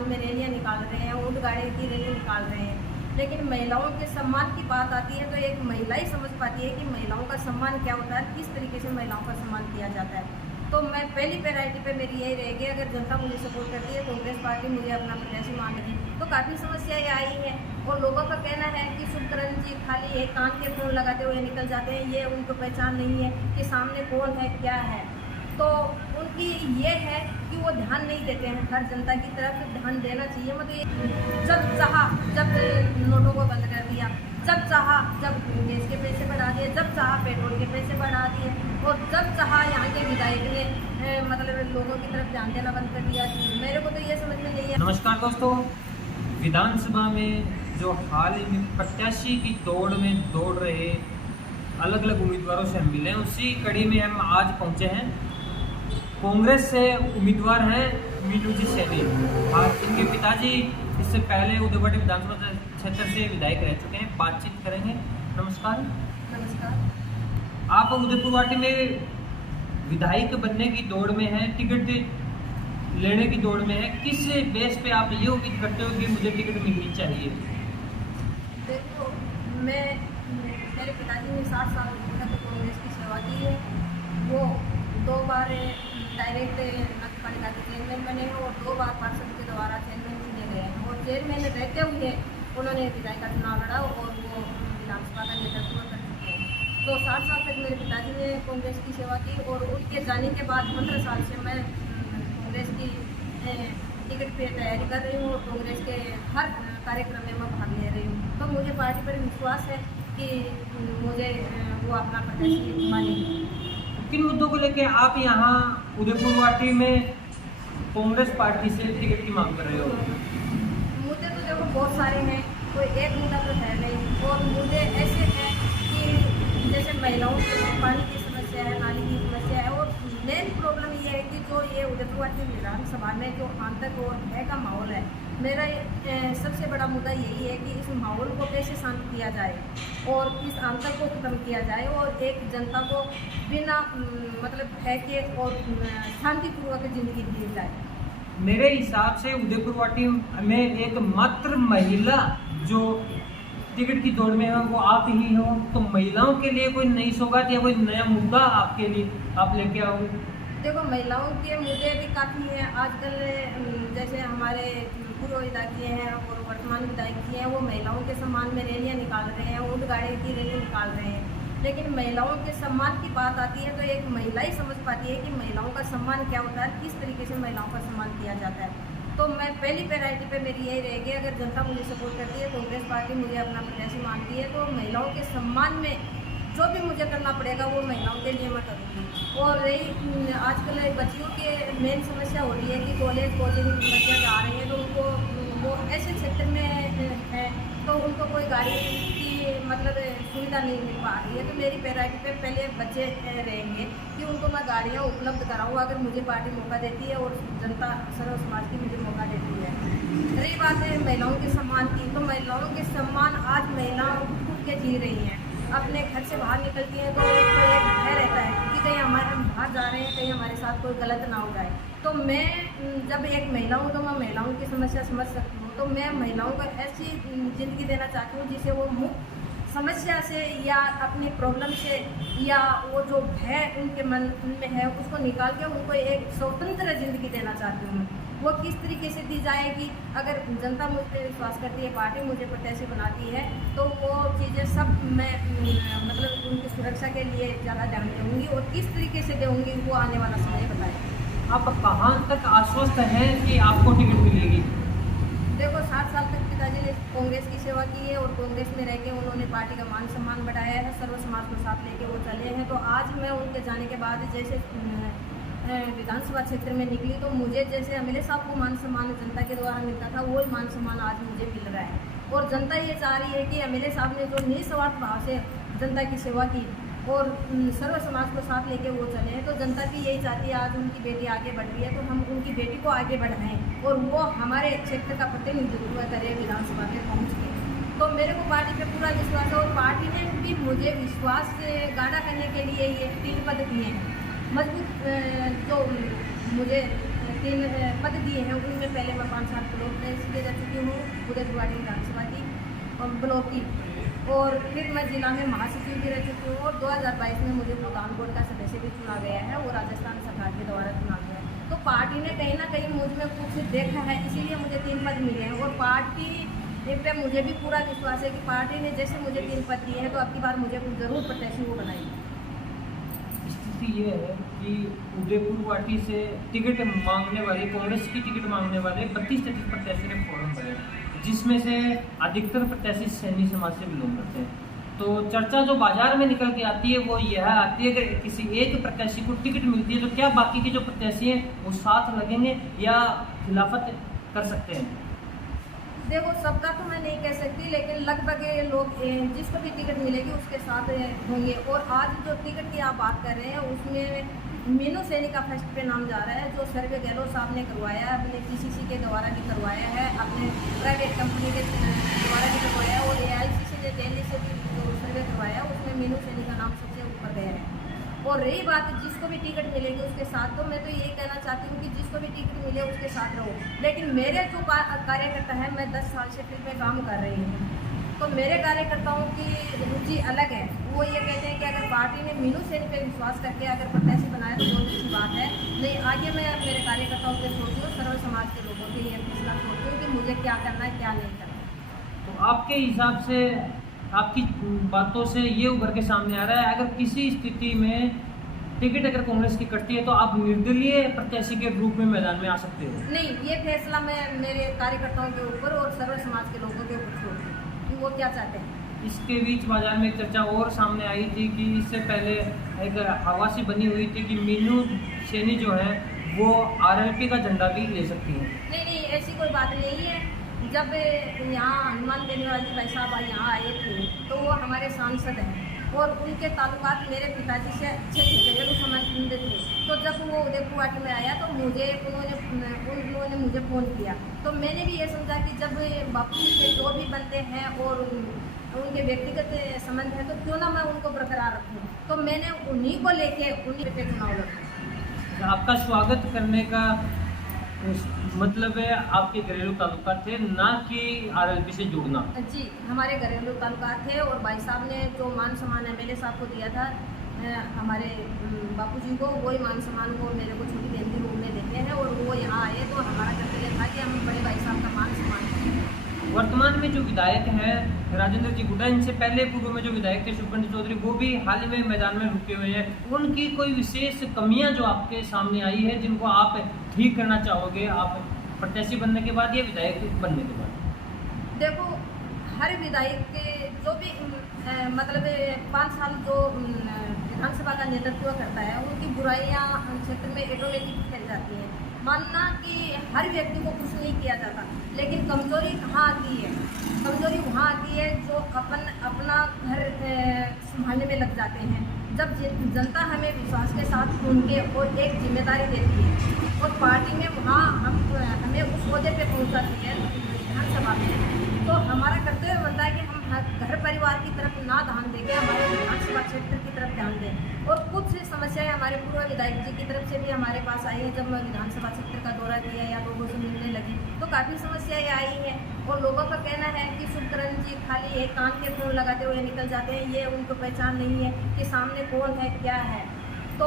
सम्मान में रैलियाँ निकाल रहे हैं, ऊँट गाड़ी की रैली निकाल रहे हैं, लेकिन महिलाओं के सम्मान की बात आती है तो एक महिला ही समझ पाती है कि महिलाओं का सम्मान क्या होता है, किस तरीके से महिलाओं का सम्मान किया जाता है। तो मैं पहली प्रायोरिटी पे मेरी यही रहेगी, अगर जनता मुझे सपोर्ट करती है, कांग्रेस पार्टी मुझे अपना प्रत्याशी मान लेगी तो काफ़ी समस्याएं आई हैं। और लोगों का कहना है कि शुभकरण जी खाली एक कान के फोन लगाते हुए निकल जाते हैं, ये उनको पहचान नहीं है कि सामने कौन है क्या है। तो उनकी ये है कि वो ध्यान नहीं देते हैं, हर जनता की तरफ ध्यान देना चाहिए। मतलब जब चाहा जब नोटों को बंद कर दिया, जब चाहा जब गैस के पैसे बढ़ा दिए, जब चाहा पेट्रोल के पैसे बढ़ा दिए, और जब चाहा यहाँ के विधायक ने मतलब लोगों की तरफ ध्यान देना बंद कर दिया। मेरे को तो ये समझ में नहीं है। नमस्कार दोस्तों, विधानसभा में जो हाल ही में प्रत्याशी की दौड़ में दौड़ रहे अलग अलग उम्मीदवारों से हम मिले, उसी कड़ी में हम आज पहुंचे हैं। कांग्रेस से उम्मीदवार हैं मीनू जी सैनी। इनके पिताजी इससे पहले उदयपुर विधानसभा क्षेत्र से विधायक रह चुके हैं। बातचीत करेंगे। नमस्कार। नमस्कार। आप उदयपुर वाटी में विधायक बनने की दौड़ में हैं, टिकट लेने की दौड़ में है, किस बेस पे आप ये उम्मीद करते हो कि मुझे टिकट मिलनी चाहिए? देखो, मेरे पिताजी ने 60 साल तक कांग्रेस की सेवा की है। वो 2 बार डायरेक्ट नगर पालिका के चेयरमैन बने हैं और 2 बार पार्षद के द्वारा चेयरमैन चुने गए हैं, और चेयरमैन रहते हुए उन्होंने विधायक का चुनाव लड़ा और वो विधानसभा का नेतृत्व कर चुके हैं। तो 60 साल तक मेरे पिताजी ने कांग्रेस की सेवा की, और उनके जाने के बाद 15 साल से मैं कांग्रेस की टिकट पे तैयारी कर रही हूँ और कांग्रेस के हर कार्यक्रम में मैं भाग ले रही हूँ। तो मुझे पार्टी पर विश्वास है कि मुझे वो अपना प्रत्याशी मानेगी। किन मुद्दों को लेके आप यहाँ उदयपुर वाटी में कांग्रेस पार्टी से टिकट की मांग कर रहे हो? मुद्दे तो देखो बहुत सारे हैं, कोई एक मुद्दा तो है नहीं। और मुद्दे ऐसे हैं कि जैसे महिलाओं के पानी की समस्या है, नाली की समस्या है, और मेन प्रॉब्लम ये है कि जो ये उदयपुर वाटी विधानसभा में जो आतंक और भय का माहौल है, मेरा सबसे बड़ा मुद्दा यही है कि इस माहौल को कैसे शांत किया जाए और इस आतंक को खत्म किया जाए और एक जनता को बिना मतलब भय के और शांतिपूर्वक जिंदगी दी जाए। मेरे हिसाब से उदयपुर वाटी में एक मात्र महिला जो टिकट की दौड़ में है वो आप ही हो, तो महिलाओं के लिए कोई नई सौगात या कोई नया मुद्दा आपके लिए आप लेके आओगे? देखो, महिलाओं के मुद्दे भी काफ़ी हैं आजकल। जैसे हमारे पूर्व विधायक जी हैं और वर्तमान विधायक जी हैं, वो महिलाओं के सम्मान में रैलियाँ निकाल रहे हैं, ऊँट गाड़ी की रैली निकाल रहे हैं, लेकिन महिलाओं के सम्मान की बात आती है तो एक महिला ही समझ पाती है कि महिलाओं का सम्मान क्या होता है, किस तरीके से महिलाओं का सम्मान किया जाता है। तो मैं पहली प्रायोरिटी पे मेरी यही रहेगी, अगर जनता मुझे सपोर्ट करती है, कांग्रेस पार्टी मुझे अपना प्रत्याशी मानती है, तो महिलाओं के सम्मान में जो भी मुझे करना पड़ेगा वो महिलाओं के लिए मैं करूँगी। और रही आजकल बच्चियों के मेन समस्या हो रही है कि कॉलेज कोचिंग बच्चियाँ जा रही हैं, तो उनको वो ऐसे क्षेत्र में है तो उनको कोई गाड़ी की मतलब सुविधा नहीं मिल पा रही है। तो मेरी प्रायोरिटी पे पहले बच्चे रहेंगे कि उनको मैं गाड़ियाँ उपलब्ध कराऊँ, अगर मुझे पार्टी मौका देती है और जनता सर्व समाज की मुझे मौका देती है। रही बात है महिलाओं के सम्मान की, तो महिलाओं के सम्मान आज महिलाएं खुद के जी रही हैं। अपने घर से बाहर निकलती हैं तो उनको एक भय रहता है कि कहीं हम बाहर जा रहे हैं, कहीं हमारे साथ कोई गलत ना हो जाए। तो मैं जब एक महिला हूँ तो मैं महिलाओं की समस्या समझ सकती हूँ। तो मैं महिलाओं को ऐसी ज़िंदगी देना चाहती हूँ जिसे वो मुक्त समस्या से या अपनी प्रॉब्लम से या वो जो भय उनके मन में है उसको निकाल के उनको एक स्वतंत्र ज़िंदगी देना चाहती हूँ। वो किस तरीके से दी जाएगी, अगर जनता मुझ पर विश्वास करती है, पार्टी मुझे प्रत्याशी बनाती है, तो वो चीज़ें सब मैं मतलब उनकी सुरक्षा के लिए ज़्यादा ध्यान दूँगी, और किस तरीके से दूँगी वो आने वाला समय बताएगा। आप कहाँ तक आश्वस्त हैं कि आपको टिकट मिलेगी? देखो, 60 साल तक पिताजी ने कांग्रेस की सेवा की है और कांग्रेस में रह के उन्होंने पार्टी का मान सम्मान बढ़ाया है, सर्व समाज को साथ लेके वो चले हैं। तो आज मैं उनके जाने के बाद जैसे विधानसभा क्षेत्र में निकली तो मुझे जैसे एमएलए साहब को मान सम्मान जनता के द्वारा मिलता था, वो मान सम्मान आज मुझे मिल रहा है। और जनता ये चाह रही है कि एमएलए साहब ने जो निस्वार्थ भाव से जनता की सेवा की और सर्व समाज को साथ लेके वो चले हैं, तो जनता भी यही चाहती है आज उनकी बेटी आगे बढ़ रही है तो हम उनकी बेटी को आगे बढ़ाएं और वो हमारे क्षेत्र का प्रतिनिधित्व करे विधानसभा में पहुँच के। तो मेरे को पार्टी पे पूरा विश्वास है और पार्टी ने भी मुझे विश्वास गाढ़ा करने के लिए ये 3 पद दिए हैं मजबूत, जो मुझे 3 पद दिए हैं, उनमें पहले मैं 5 साल ब्लॉक प्रेसिडेंट रह चुकी हूँ बुदेलवाड़ी विधानसभा की ब्लॉक की, और फिर मैं जिला में महासचिव भी रह चुकी हूँ, और 2022 में मुझे भूटान बोर्ड का सदस्य भी चुना गया है, वो राजस्थान सरकार के द्वारा चुना गया है। तो पार्टी ने कहीं ना कहीं मुझ में कुछ देखा है, इसीलिए मुझे 3 पद मिले हैं, और पार्टी पे मुझे भी पूरा विश्वास है कि पार्टी ने जैसे मुझे 3 पद दिए हैं तो अब की बार मुझे ज़रूर प्रत्याशी वो बनाएगी। स्थिति ये है कि उदयपुर वाटी से टिकट मांगने वाले, कांग्रेस की टिकट मांगने वाले 32-33 प्रत्याशी ने फॉर्म भरे, जिसमें से अधिकतर प्रत्याशी सैनी समाज से बिलोंग करते हैं। तो चर्चा जो बाजार में निकल के आती है वो यह आती है कि किसी एक प्रत्याशी को टिकट मिलती है तो क्या बाकी के जो प्रत्याशी हैं वो साथ लगेंगे या खिलाफत कर सकते हैं? देखो, सबका तो मैं नहीं कह सकती, लेकिन लगभग लोग जिसको भी टिकट मिलेगी उसके साथ होंगे। और आज जो टिकट की आप बात कर रहे हैं उसमें मीनू सैनी का फर्स्ट पे नाम जा रहा है, जो सर्वे गहलोत साहब ने करवाया है, अपने PCC के द्वारा भी करवाया है, अपने प्राइवेट कंपनी के द्वारा भी करवाया है, और AICC ने दिल्ली से भी जो सर्वे करवाया है उसमें मीनू सैनी का नाम सबसे ऊपर गया है। और रही बात जिसको भी टिकट मिलेगी उसके साथ, तो मैं तो यही कहना चाहती हूँ कि जिसको भी टिकट मिले उसके साथ रहो। लेकिन मेरे जो कार्यकर्ता है, मैं 10 साल से फील्ड में काम कर रही हूँ, तो मेरे कार्यकर्ताओं की रुचि अलग है। वो ये कहते हैं कि अगर पार्टी ने मीनू सैनी पे विश्वास करके अगर प्रत्याशी बनाया तो बहुत अच्छी बात है, नहीं आगे मैं मेरे कार्यकर्ताओं पे छोड़ती हूँ, सर्व समाज के लोगों के लिए फैसला छोड़ती हूँ कि मुझे क्या करना है क्या नहीं करना। तो आपके हिसाब से, आपकी बातों से ये उभर के सामने आ रहा है, अगर किसी स्थिति में टिकट अगर कांग्रेस की कटती है तो आप निर्दलीय प्रत्याशी के रूप में मैदान में आ सकते हो? नहीं, ये फैसला मैं मेरे कार्यकर्ताओं के ऊपर और सर्व समाज के लोगों के ऊपर छोड़ती हूँ कि वो क्या चाहते हैं। इसके बीच बाजार में एक चर्चा और सामने आई थी कि इससे पहले एक हवा सी बनी हुई थी कि मीनू सैनी जो है वो RLP का झंडा भी ले सकती है। नहीं, ऐसी कोई बात नहीं है। जब यहाँ हनुमान बेनीवाल भाई साहब यहाँ आए थे तो वो हमारे सांसद हैं, और उनके ताल्लुकात मेरे पिताजी से अच्छे घरेलू संबंध थे। तो जब वो उदयपुर वाटी में आया तो उन्होंने मुझे फ़ोन किया, तो मैंने भी ये समझा कि जब बापू जी के जो भी बनते हैं और उनके व्यक्तिगत संबंध है तो क्यों ना मैं उनको बरकरार रखूँ। तो मैंने उन्हीं को लेके उन्हीं पे चुनाव लड़ा। आपका स्वागत करने का मतलब है आपके घरेलू ताल्लुकात थे, ना कि RLP से जुड़ना? जी, हमारे घरेलू ताल्लुकात थे, और भाई साहब ने जो मान सम्मान MLA साहब को दिया था हमारे बापूजी को, वही मान सम्मान वो मेरे को छोटी बहन के रूप में देते हैं, और वो यहाँ आए तो हमारा कर्तव्य था कि हम बड़े भाई साहब का मान सम्मान करें। वर्तमान में जो विधायक हैं राजेंद्र जी गुड्डा, इनसे पहले पूर्व में जो विधायक थे शुभकंठ चौधरी, वो भी हाल ही में मैदान में रुके हुए हैं। उनकी कोई विशेष कमियां जो आपके सामने आई है जिनको आप ठीक करना चाहोगे, आप प्रत्याशी बनने के बाद या विधायक बनने के बाद? देखो, हर विधायक के जो भी मतलब 5 साल जो विधानसभा का नेतृत्व करता है, उनकी बुराइयाँ क्षेत्र में ऑटोमेटिक फैल जाती हैं। मानना कि हर व्यक्ति को कुछ नहीं किया जाता, लेकिन कमजोरी कहाँ आती है? कमजोरी वहाँ आती है जो अपना घर संभालने में लग जाते हैं। जब जनता हमें विश्वास के साथ उनके और एक जिम्मेदारी देती है और पार्टी में वहाँ हमें उस ओहदे पे पहुँचाती है विधानसभा में, तो हमारा कर्तव्य बनता है कि हम घर परिवार की तरफ ना ध्यान देंगे, हमारे विधानसभा क्षेत्र की तरफ ध्यान दें। और कुछ समस्याएं हमारे पूर्व विधायक जी की तरफ से भी हमारे पास आई हैं। जब मैं विधानसभा क्षेत्र का दौरा किया या लोगों से मिलने लगी तो काफ़ी समस्याएं आई हैं, और लोगों का कहना है कि शुभकरण जी खाली एक कान के फोन लगाते हुए निकल जाते हैं, ये उनको पहचान नहीं है कि सामने कौन है क्या है। तो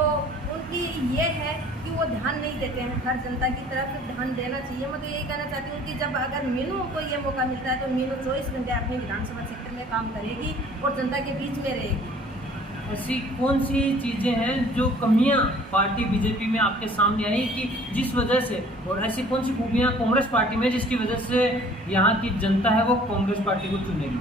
उनकी ये है कि वो ध्यान नहीं देते हैं, हर जनता की तरफ ध्यान देना चाहिए। मैं तो यही कहना चाहती हूँ कि जब अगर मीनू को ये मौका मिलता है तो मीनू 24 घंटे अपने विधानसभा क्षेत्र में काम करेगी और जनता के बीच में रहेगी। ऐसी कौन सी चीज़ें हैं जो कमियां पार्टी बीजेपी में आपके सामने आई कि जिस वजह से, और ऐसी कौन सी खूबियां कांग्रेस पार्टी में जिसकी वजह से यहाँ की जनता है वो कांग्रेस पार्टी को चुनेगी?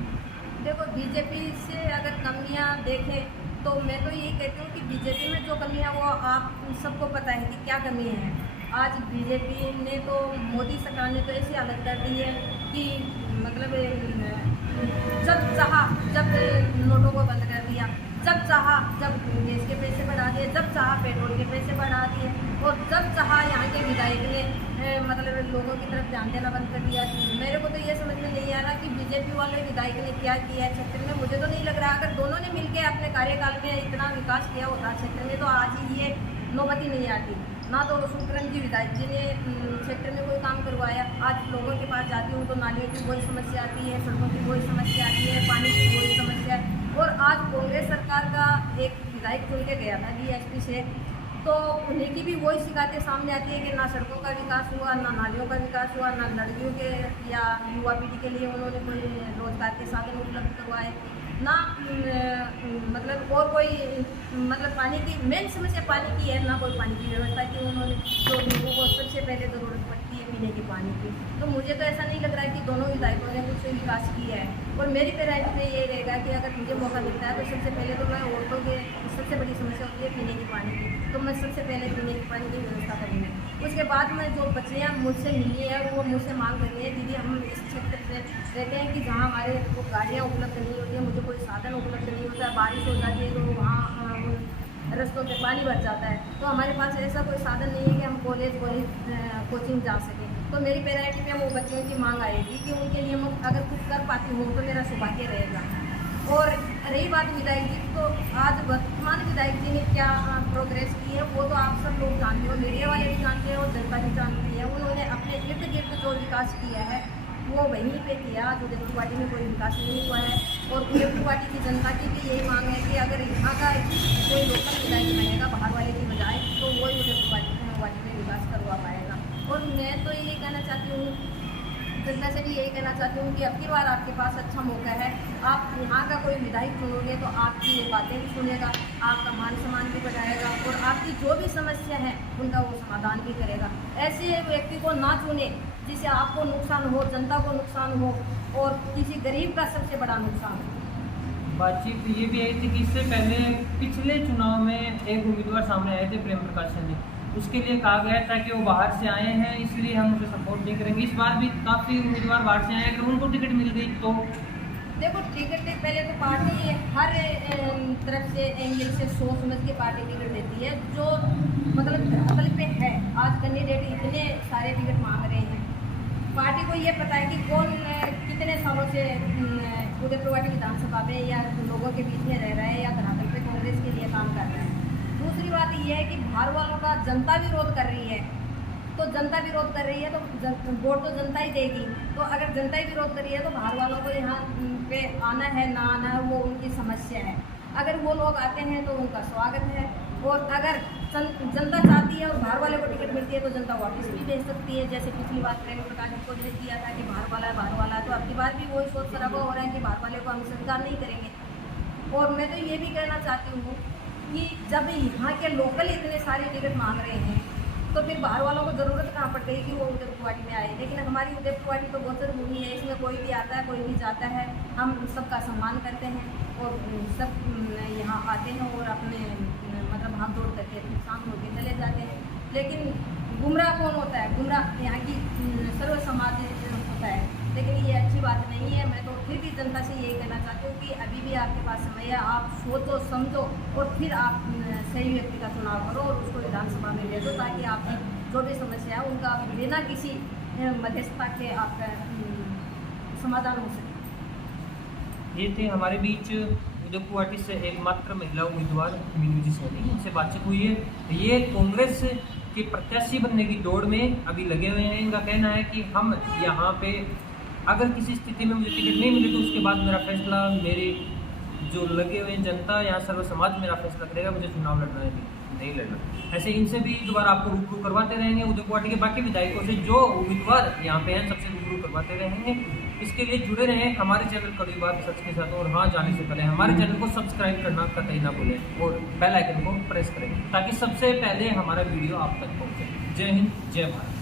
देखो, बीजेपी से अगर कमियां देखें तो मैं तो यही कहती हूँ कि बीजेपी में जो कमी है वो आप सबको पता है कि क्या कमी है। आज बीजेपी ने तो, मोदी सरकार ने तो ऐसी हालत कर दी है कि मतलब जब चाहा जब नोटों को बंद कर दिया, जब चाहा जब गैस के पैसे बढ़ा दिए, जब चाहा पेट्रोल के पैसे बढ़ा दिए, और जब चाहा यहाँ के विधायक ने मतलब लोगों की तरफ ध्यान देना बंद कर दिया। मेरे को तो ये समझ में नहीं आ रहा कि बीजेपी वाले विधायक ने क्या किया है क्षेत्र में। मुझे तो नहीं लग रहा, अगर दोनों ने मिलकर अपने कार्यकाल में इतना विकास किया होता क्षेत्र में तो आज ही ये नौबती नहीं आती। ना तो सुखरंग जी विधायक जी ने सेक्टर में कोई काम करवाया। आज लोगों के पास जाती हूँ तो नालियों की वही समस्या आती है, सड़कों की वही समस्या आती है, पानी की वही समस्या है। और आज कांग्रेस सरकार का एक विधायक चुन के गया था DSP से, तो उन्हीं की भी वही शिकायतें सामने आती है कि ना सड़कों का विकास हुआ, ना नालियों का विकास हुआ, ना लड़कियों के या युवा पीढ़ी के लिए उन्होंने कोई रोजगार के साधन उपलब्ध करवाए, ना मतलब और कोई मतलब पानी की मेन समस्या पानी की है, ना कोई पानी की व्यवस्था की उन्होंने, जो लोगों को सबसे पहले ज़रूरत पड़ती है पीने के पानी की। तो मुझे तो ऐसा नहीं लग रहा है कि दोनों विधायकों ने कुछ विकास किया है। और मेरी प्रायोरिटी पे ये रहेगा कि अगर मुझे मौका मिलता है तो सबसे पहले तो मैं औरतों के सबसे बड़ी समस्या होती है पीने की पानी की, तो मैं सबसे पहले पीने की पानी की व्यवस्था करूँगी। उसके बाद में जो बच्चियाँ मुझसे मिली है वो मुझसे मांग कर रही है, दीदी हम इस क्षेत्र से रहते हैं कि जहाँ हमारे को गाड़ियाँ उपलब्ध नहीं होती है, मुझे कोई साधन उपलब्ध नहीं होता है, बारिश हो जाती है तो वहाँ रस्तों पे पानी भर जाता है, तो हमारे पास ऐसा कोई साधन नहीं है कि हम कॉलेज कोचिंग जा सकें। तो मेरी प्रायोरिटी पे वो बच्चों की मांग आएगी कि उनके लिए मैं अगर कुछ कर पाती हूँ तो मेरा सौभाग्य रहेगा। और रही बात विधायक जी, तो आज वर्तमान विधायक जी ने क्या प्रोग्रेस की है वो तो आप सब लोग जानते हो, मीडिया वाले भी जानते हैं और जनता भी जानती है। उन्होंने अपने इर्द गिर्द जो विकास किया है वो वहीं पे किया, उदयपुर वाटी में कोई विकास नहीं हुआ है। और उदयपुर वाटी की जनता की भी यही मांग है कि अगर यहाँ का कोई लोकल विधायक बनेगा बाहर वाले की बजाय, तो वही उदयपुर वाटी में विकास करवा पाएगा। और मैं तो यही कहना चाहती हूँ, जनता से भी यही कहना चाहती हूँ कि अब की बार आपके पास अच्छा मौका है, आप यहाँ का कोई विधायक चुनोगे तो आपकी ये बातें भी सुनेगा, आपका मान सम्मान भी बढ़ाएगा और आपकी जो भी समस्या है उनका वो समाधान भी करेगा। ऐसे व्यक्ति को ना चुने जिससे आपको नुकसान हो, जनता को नुकसान हो और किसी गरीब का सबसे बड़ा नुकसान हो। बातचीत ये भी आई थी कि इससे पहले पिछले चुनाव में एक उम्मीदवार सामने आए थे, प्रेम प्रकाश सिंह, उसके लिए कहा गया था कि वो बाहर से आए हैं इसलिए हम उसे सपोर्ट नहीं करेंगे। इस बार भी काफ़ी उम्मीदवार बाहर से आए हैं, अगर उनको टिकट मिल गई तो देखो टिकट पहले तो पार्टी हर तरफ से एंगल से सोच समझ के पार्टी टिकट देती है, जो मतलब धरातल पे है। आज कैंडिडेट इतने सारे टिकट मांग रहे हैं, पार्टी को ये पता है कि कौन कितने सालों से उदयपुर वाटी विधानसभा में या लोगों के बीच में रह रहा है या धरातल पे कांग्रेस के लिए काम कर रहा है। दूसरी बात यह है कि बाहर वालों का जनता विरोध कर रही है, तो जनता विरोध कर रही है तो वोट तो जनता ही देगी। तो अगर जनता ही विरोध कर रही है तो बाहर वालों को यहाँ पे आना है ना आना है वो उनकी समस्या है। अगर वो लोग आते हैं तो उनका स्वागत है, और अगर जनता चाहती है और बाहर वाले को टिकट मिलती है तो जनता वापस भी भेज सकती है। जैसे पिछली बार प्रेम प्रकाश को भेज दिया था कि बाहर वाला है, तो अब की बार भी वही सोच शराबा हो रहा है कि बाहर वाले को हम स्वीकार नहीं करेंगे। और मैं तो ये भी कहना चाहती हूँ कि जब यहाँ के लोकल इतने सारे टिकट मांग रहे हैं तो फिर बाहर वालों को ज़रूरत कहाँ पड़ गई कि वो उदयपुर वाटी में आए। लेकिन हमारी उदयपुर वाटी तो गोचर भूमि है, इसमें कोई भी आता है कोई भी जाता है, हम सबका सम्मान करते हैं और सब यहाँ आते हैं और अपने मतलब हाथ जोड़ करके शाम होकर चले जाते हैं। लेकिन गुमराह कौन होता है? गुमराह यहाँ की सर्व समाज होता है, लेकिन ये अच्छी बात नहीं है। मैं तो फिर भी जनता से यही कहना चाहती हूँ कि अभी भी आपके पास समय है, आप सोचो समझो और फिर आप सही व्यक्ति का चुनाव करो और उसको विधानसभा में ले दो, ताकि आपकी जो भी समस्या है उनका बिना किसी मध्यस्थता के आपका समाधान हो सके। ये थे हमारे बीच उदयपुर वाटी से एकमात्र महिला उम्मीदवार मीनू जी सैनी, उनसे बातचीत हुई है। ये कांग्रेस के प्रत्याशी बनने की दौड़ में अभी लगे हुए हैं। इनका कहना है कि हम यहाँ पे अगर किसी स्थिति में मुझे टिकट नहीं मिले तो उसके बाद मेरा फैसला मेरे जो लगे हुए जनता यहाँ सर्व समाज मेरा फैसला करेगा, मुझे चुनाव लड़ना है नहीं लड़ना। ऐसे इनसे भी दोबारा आपको रूबरू करवाते रहेंगे, उदयपुर वाटी के बाकी विधायकों से जो उम्मीदवार यहाँ पे हैं सबसे रूबरू करवाते रहेंगे। इसके लिए जुड़े रहें हमारे चैनल कड़वी बात सच के साथ। और हाँ, जाने से पहले हमारे चैनल को सब्सक्राइब करना कतई ना भूलें और बेल आइकन को प्रेस करें ताकि सबसे पहले हमारा वीडियो आप तक पहुँचे। जय हिंद, जय भारत।